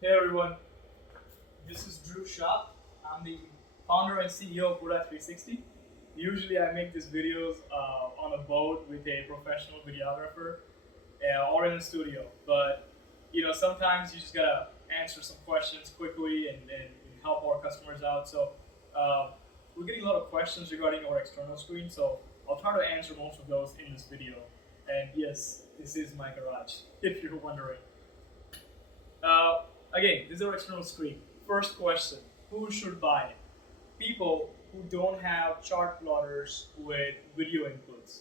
Hey everyone, this is Drew Shah. I'm the founder and CEO of Boateye360. Usually I make these videos on a boat with a professional videographer or in a studio, but sometimes you just gotta answer some questions quickly and help our customers out. So uh, we're getting a lot of questions regarding our external screen, so I'll try to answer most of those in this video. And yes, this is my garage, if you're wondering. Uh, Again, this is our external screen. First question: who should buy it? People who don't have chart plotters with video inputs.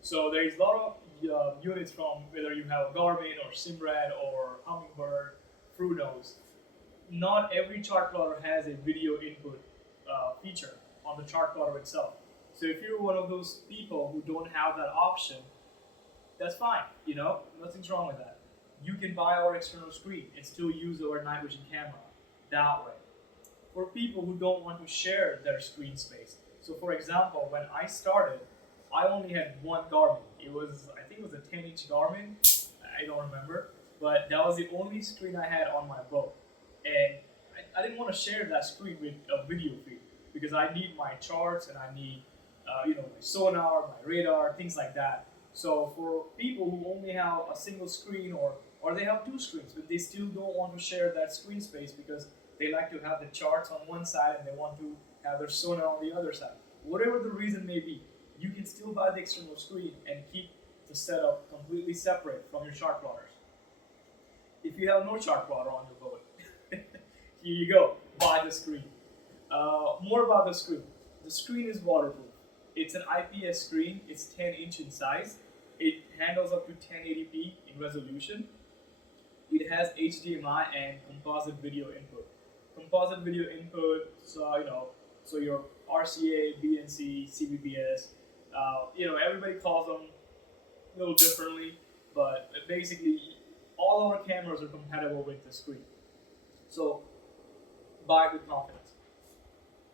So there is a lot of units from whether you have a Garmin or Simrad or Hummingbird, Fruitos. Not every chart plotter has a video input feature on the chart plotter itself. So if you're one of those people who don't have that option, that's fine. Nothing's wrong with that. You can buy our external screen and still use our night vision camera that way. For people who don't want to share their screen space. So, for example, when I started, I only had one Garmin. I think it was a 10-inch Garmin. I don't remember, but that was the only screen I had on my boat, and I didn't want to share that screen with a video feed because I need my charts and I need, my sonar, my radar, things like that. So for people who only have a single screen or they have two screens, but they still don't want to share that screen space because they like to have the charts on one side and they want to have their sonar on the other side. Whatever the reason may be, you can still buy the external screen and keep the setup completely separate from your chart plotters. If you have no chart plotter on your boat, here you go, buy the screen. More about the screen. The screen is waterproof. It's an IPS screen. It's 10-inch in size. It handles up to 1080p in resolution. It has HDMI and composite video input. Composite video input, so your RCA, BNC, CBBS. Everybody calls them a little differently, but basically all our cameras are compatible with the screen. So buy it with confidence.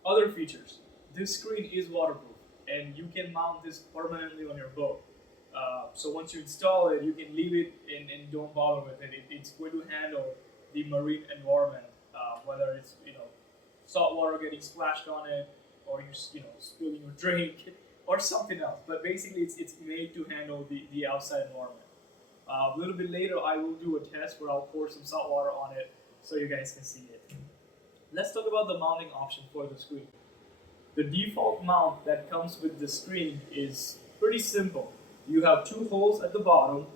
Other features: this screen is waterproof, and you can mount this permanently on your boat. So once you install it, you can leave it and don't bother with it. It's going to handle the marine environment, whether it's salt water getting splashed on it, or you spilling your drink, or something else. But basically, it's made to handle the outside environment. A little bit later, I will do a test where I'll pour some salt water on it so you guys can see it. Let's talk about the mounting option for the screen. The default mount that comes with the screen is pretty simple. You have two holes at the bottom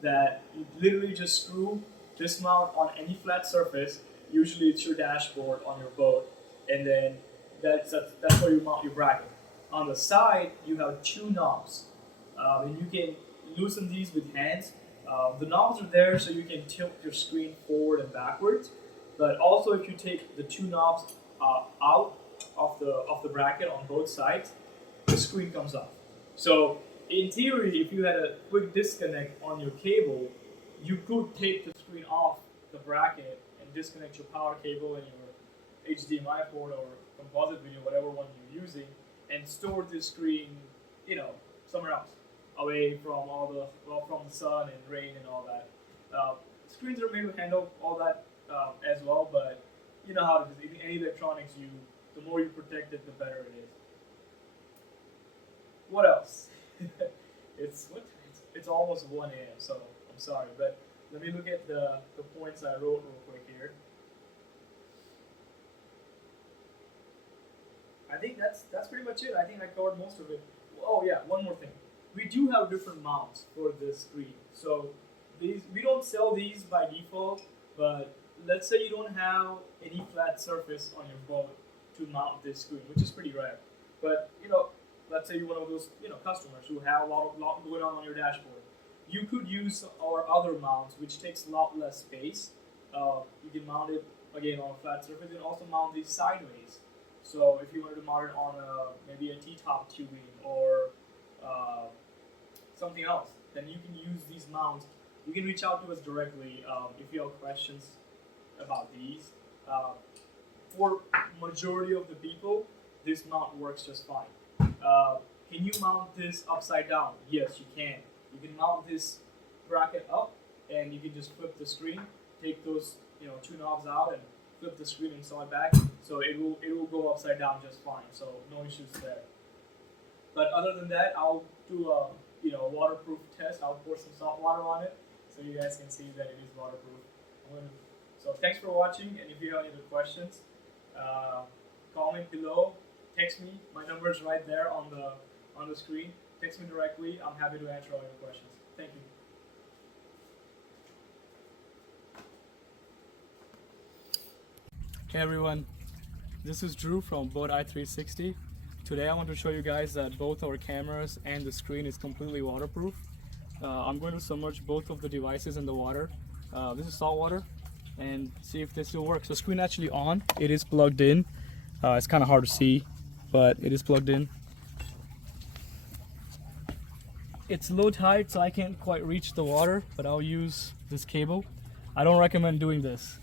that you literally just screw this mount on any flat surface. Usually it's your dashboard on your boat, and then that's where you mount your bracket. On the side, you have two knobs, and you can loosen these with hands. The knobs are there so you can tilt your screen forward and backwards. But also, if you take the two knobs out of the bracket on both sides, the screen comes off. So in theory, if you had a quick disconnect on your cable, you could take the screen off the bracket and disconnect your power cable and your HDMI port or composite video, whatever one you're using, and store this screen, somewhere else, away from from the sun and rain and all that. Screens are made to handle all that as well, but you know how it is. In any electronics, the more you protect it, the better it is. What else? It's almost 1 a.m. So I'm sorry, but let me look at the points I wrote real quick here. I think that's pretty much it. I think I covered most of it. Oh yeah, one more thing. We do have different mounts for this screen. So we don't sell these by default, but let's say you don't have any flat surface on your boat to mount this screen, which is pretty rare. But let's say you're one of those customers who have a lot going on your dashboard. You could use our other mounts, which takes a lot less space. You can mount it again on a flat surface, and also mount these sideways. So if you wanted to mount it on maybe a T-top tubing or uh, something else, then you can use these mounts. You can reach out to us directly if you have questions about these. For majority of the people, this mount works just fine. Can you mount this upside down? Yes, you can. You can mount this bracket up, and you can just flip the screen, take those two knobs out and flip the screen and saw it back. So it will go upside down just fine. So no issues there. But other than that, I'll do a waterproof test. I'll pour some salt water on it so you guys can see that it is waterproof. So thanks for watching, and if you have any other questions, comment below, text me. My number is right there on the screen. Text me directly. I'm happy to answer all your questions. Thank you. Hey everyone, this is Drew from Boateye360. Today I want to show you guys that both our cameras and the screen is completely waterproof. I'm going to submerge both of the devices in the water. This is salt water, and see if this still works. The screen actually on. It is plugged in. It's kind of hard to see, but it is plugged in. It's low tide, so I can't quite reach the water, but I'll use this cable. I don't recommend doing this.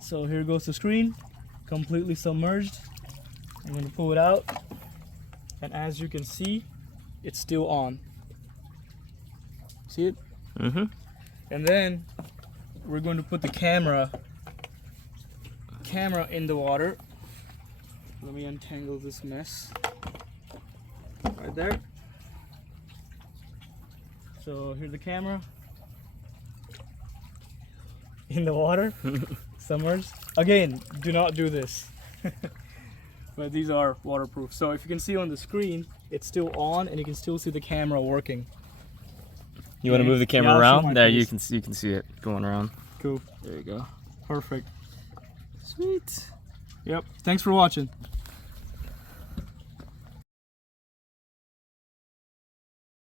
So here goes the screen, completely submerged. I'm going to pull it out, and as you can see, it's still on. See it? Mm-hmm. And then we're going to put the camera in the water. Let me untangle this mess. Right there. So here's the camera in the water, submerged. Again, do not do this. But these are waterproof. So if you can see on the screen, it's still on, and you can still see the camera working. You want to move the camera around? There, you face. can see it going around. Cool. There you go. Perfect. Sweet. Yep. Thanks for watching.